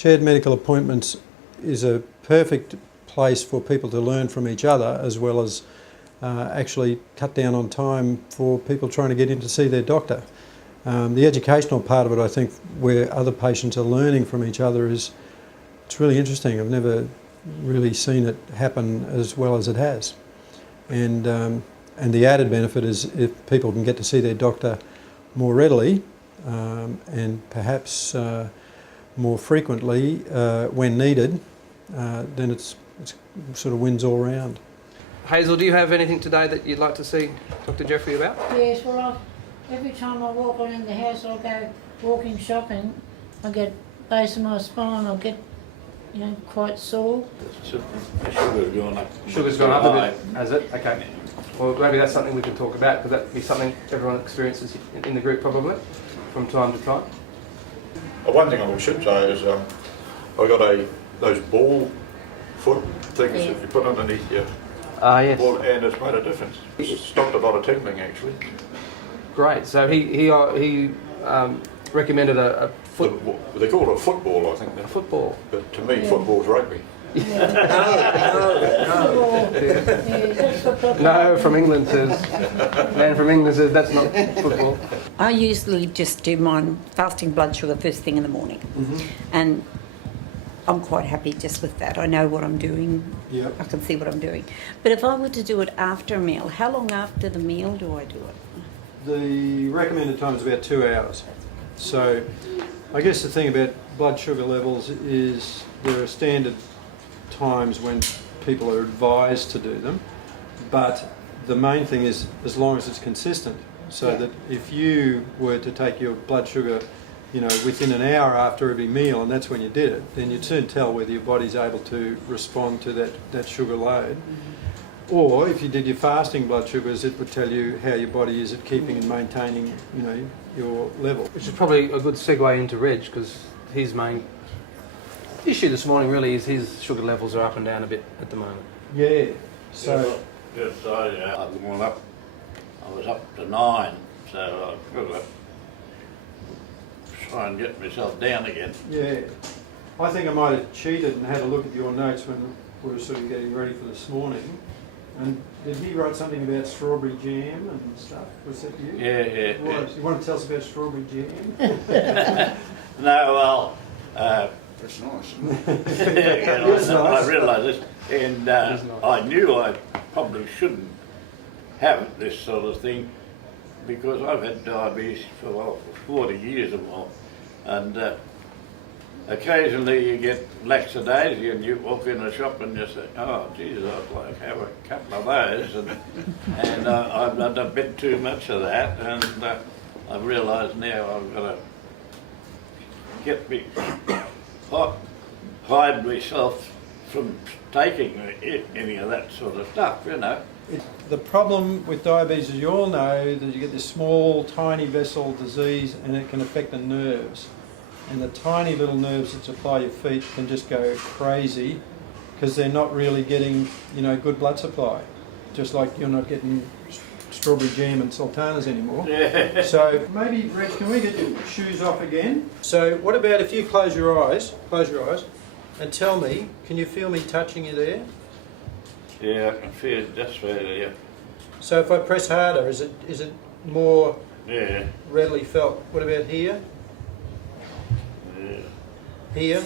shared medical appointments is a perfect place for people to learn from each other, as well as actually cut down on time for people trying to get in to see their doctor. The educational part of it, I think, where other patients are learning from each other, it's really interesting. I've never really seen it happen as well as it has. And the added benefit is if people can get to see their doctor more readily and perhaps more frequently when needed, then it's sort of wins all round. Hazel, do you have anything today that you'd like to see Dr. Jeffrey about? Yes, well, every time I walk around the house or go walking shopping, I get base of my spine, I'll get, quite sore. Sugar's gone up. Sugar's gone up a bit, has it? Okay. Well, maybe that's something we can talk about, because that'd be something everyone experiences in the group probably, from time to time. One thing I should say is I got those ball foot things that you put underneath your Yes. ball, and it's made a difference. It's stopped a lot of tickling actually. Great. So he recommended a foot. They call it a football, I think. A football. But to me, football's rugby. No, from England says. Man from England says that's not football. I usually just do mine fasting blood sugar first thing in the morning, and I'm quite happy just with that. I know what I'm doing. Yep. I can see what I'm doing. But if I were to do it after a meal, how long after the meal do I do it? The recommended time is about 2 hours. So I guess the thing about blood sugar levels is there are standard times when people are advised to do them, but the main thing is as long as it's consistent, so that if you were to take your blood sugar within an hour after every meal, and that's when you did it, then you'd soon tell whether your body's able to respond to that sugar load. Or if you did your fasting blood sugars, it would tell you how your body is at keeping and maintaining, your level. Which is probably a good segue into Reg, because his main issue this morning really is his sugar levels are up and down a bit at the moment. Yeah. So. Yes, I've gone up. I was up to 9, so I've got to try and get myself down again. Yeah. I think I might have cheated and had a look at your notes when we were sort of getting ready for this morning. And did he write something about strawberry jam and stuff? Was that you? Yeah. You want to tell us about strawberry jam? No, well, That's nice. I realise this, and I knew I probably shouldn't have this sort of thing, because I've had diabetes for 40 years or more, and occasionally you get lackadaisy and you walk in a shop and you say, oh Jesus, I'd like to have a couple of those, and I've done a bit too much of that, and I've realised now I've got to get me hide myself from taking any of that sort of stuff, The problem with diabetes, as you all know, that you get this small, tiny vessel disease, and it can affect the nerves. And the tiny little nerves that supply your feet can just go crazy because they're not really getting, good blood supply. Just like you're not getting strawberry jam and sultanas anymore. Yeah. So maybe, Reg, can we get your shoes off again? So what about if you close your eyes, and tell me, can you feel me touching you there? Yeah, I can feel just where, yeah. So if I press harder, is it more Yeah. readily felt? What about here? Yeah. Here?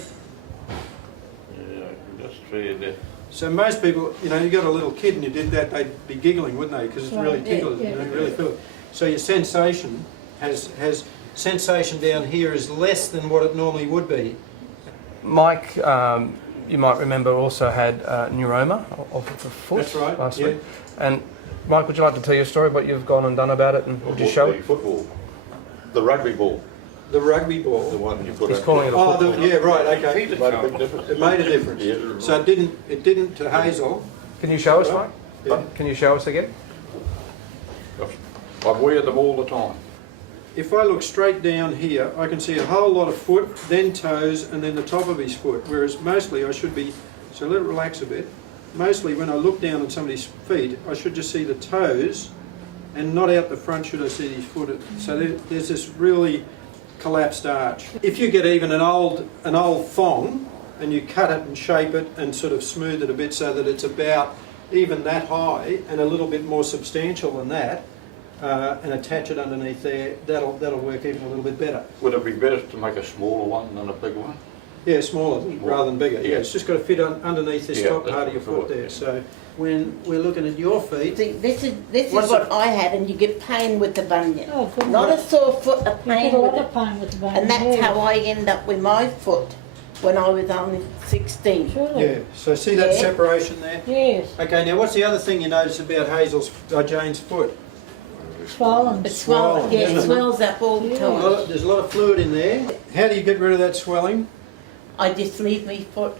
Yeah, I can just feel that. So most people, you got a little kid and you did that, they'd be giggling, wouldn't they? Because it's really ticklish, really feel it. So your sensation has sensation down here is less than what it normally would be. Mike, you might remember, also had neuroma of the foot. That's right, last week. And Mike, would you like to tell your story, what you've gone and done about it, and would you show it? Football. The rugby ball. The rugby ball. The one you put He's in. calling it a football. Yeah, right, okay. It made a big difference. It made a difference. Yeah. So it didn't to Hazel. Can you show us, Mike? Yeah. Can you show us again? I wear them all the time. If I look straight down here, I can see a whole lot of foot, then toes, and then the top of his foot. Whereas mostly I should be, so let it relax a bit. Mostly when I look down on somebody's feet, I should just see the toes, and not out the front should I see his foot. So there's this really collapsed arch. If you get even an old thong and you cut it and shape it and sort of smooth it a bit so that it's about even that high and a little bit more substantial than that, and attach it underneath there, that'll work even a little bit better. Would it be better to make a smaller one than a big one? Yeah, smaller rather than bigger. Yeah, it's just got to fit underneath this Yeah, top that's part of your foot what I there. thought, So when we're looking at your feet, See, this is What's what it? I had, and you get pain with the bunion. Oh, good. Not a sore foot, a You pain get a with lot it. of pain with the bone. And that's how I end up with my foot when I was only 16. Surely. yeah. So see that Yeah. separation there? Yes. Okay. Now, what's the other thing you notice about Jane's foot? Swollen. It swells, yeah, isn't it it? swells up all the Yeah. time. There's a lot of fluid in there. How do you get rid of that swelling? I just leave my foot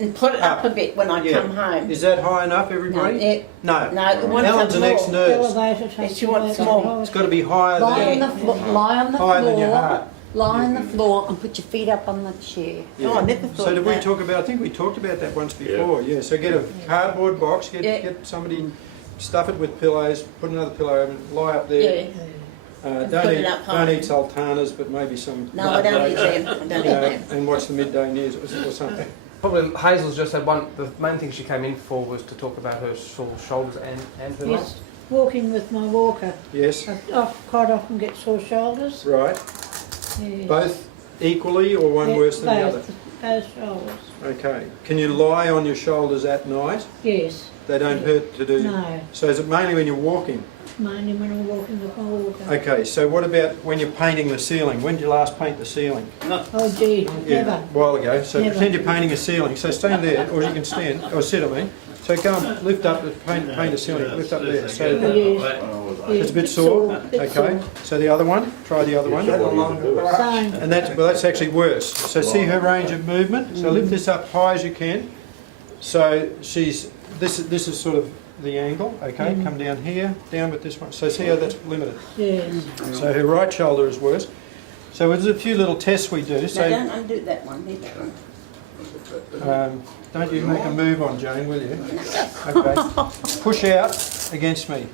and put it up a bit when I Yeah. come home. Is that high enough, everybody? No, No. it wants Helen's a an ex-nurse. Elevated. If you want small. It's got to be higher Lie on than the floor. Lie on the higher than your floor. heart. Lie on the floor and put your feet up on the chair. Oh, I never thought So did of we that. talk about? I think we talked about that once before. Yeah. So get a cardboard box. Yeah. Get somebody, stuff it with pillows. Put another pillow over it. Lie up there. Yeah. Don't Put it eat, up don't high. eat sultanas, but maybe some. No, I don't eat them. I don't eat them. And watch the midday news or something. Probably Hazel's just had one. The main thing she came in for was to talk about her sore shoulders and her legs. Yes. Walking with my walker. Yes. I quite often get sore shoulders. Right. Yes. Both equally or one Yeah, worse than the other? Both shoulders. Okay. Can you lie on your shoulders at night? Yes. They don't hurt to do. No. So is it mainly when you're walking? Mainly when I'm walking with my walker. Okay. So what about when you're painting the ceiling? When did you last paint the ceiling? Oh gee, Yeah, never. a while ago. So Never. pretend you're painting a ceiling. So stand there, or you can stand, or sit. I mean. So go and lift up, paint the ceiling. Lift up there. So Oh, yes. it's Yes, a bit sore. bit Okay. sore. So the other one. Try the other one. Same. And that's actually worse. So see her range of movement. So lift this up high as you can. So this is sort of the angle. Okay. Come down here. Down with this one. So see how that's limited. Yes. So her right shoulder is worse. So there's a few little tests we do. Now So don't undo that one, leave that one. don't you make a move on Jane, will you? Okay. Push out against me.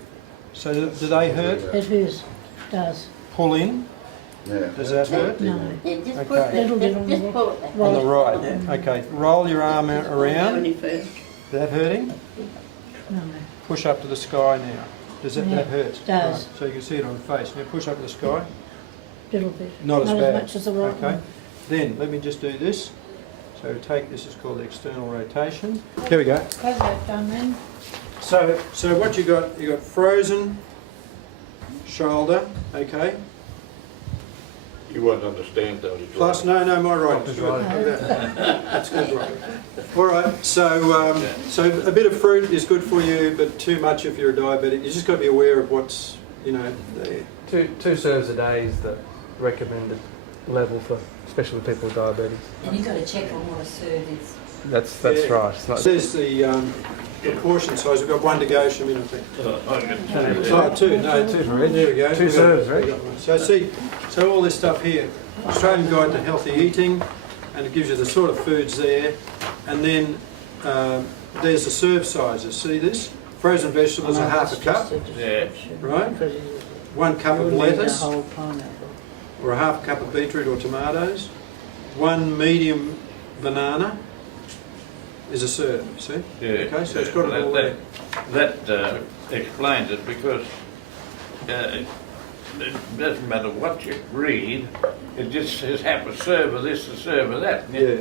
So do they hurt? It is. Does. Pull in. Does that hurt? No. Yeah, just Okay. put it there. Little bit on the Just pull it there. On the right. Okay. Roll your arm Go around. any further. Is that hurting? No. Push up to the sky now. Does that hurt? Does. Right. So you can see it on the face. Now push up to the sky. Little bit. Not as bad. much as the right Okay. one. Then let me just do this. So take this is called the external rotation. Here we go. Have that done then. So what you got frozen shoulder, okay. You won't understand though. Plus my right is good. That's good, right. All right. So a bit of fruit is good for you, but too much if you're a diabetic. You just got to be aware of what's there. Two serves a day is the recommended level for especially people with diabetes. And you've got to check on what a serve is. That's Yeah. right. It's not, There's the portion size. We've got one to go, Shamin, I think. Oh, two. No, two for each. There we go. Two We've got- serves, we've right? got one. So see, so all this stuff here, Australian Guide to Healthy Eating, and it gives you the sort of foods there. And then there's the serve sizes. See this? Frozen vegetables are half a cup, Yeah. right? 1 cup of lettuce, or a half cup of beetroot or tomatoes. 1 medium banana is a serve, see? Yeah. Okay, so it's got it all there. That explains it because it doesn't matter what you read, it just says have a serve of this, a serve of that. Yeah.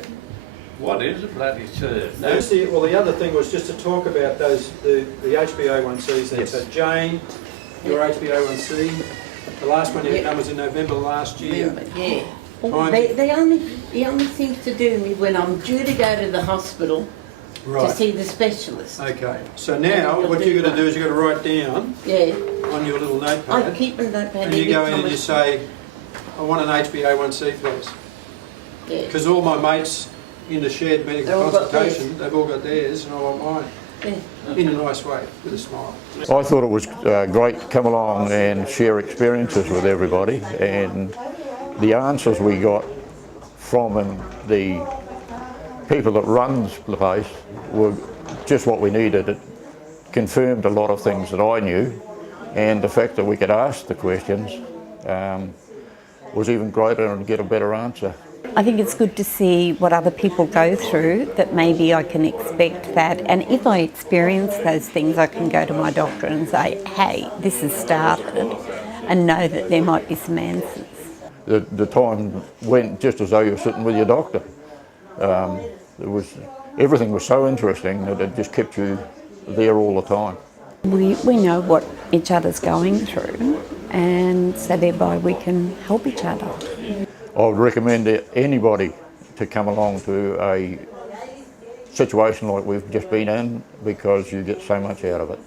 What is a bloody serve? No. That's the other thing was just to talk about the HbA1cs there. Yes. So Jane, your HbA1c, the last one you done was in November last year. Remember, yeah. Time- They only seems to do me when I'm due to go to the hospital to Right. see the specialist. Okay. So now what you're going to do is you've got to write down Yeah. on your little I notepad, keep a notepad and you every go in time and I- you say, I want an HbA1c, please. Yeah. Because all my mates in the shared medical They've all got consultation, they've all got theirs, and I want mine. Yeah. In a nice way, with a smile. I thought it was great to come along and share experiences with everybody, and the answers we got from the people that runs the place were just what we needed. It confirmed a lot of things that I knew, and the fact that we could ask the questions was even greater and get a better answer. I think it's good to see what other people go through, that maybe I can expect that, and if I experience those things I can go to my doctor and say, hey, this has started, and know that there might be some answers. The time went just as though you were sitting with your doctor. Everything was so interesting that it just kept you there all the time. We know what each other's going through, and so thereby we can help each other. I would recommend anybody to come along to a situation like we've just been in, because you get so much out of it.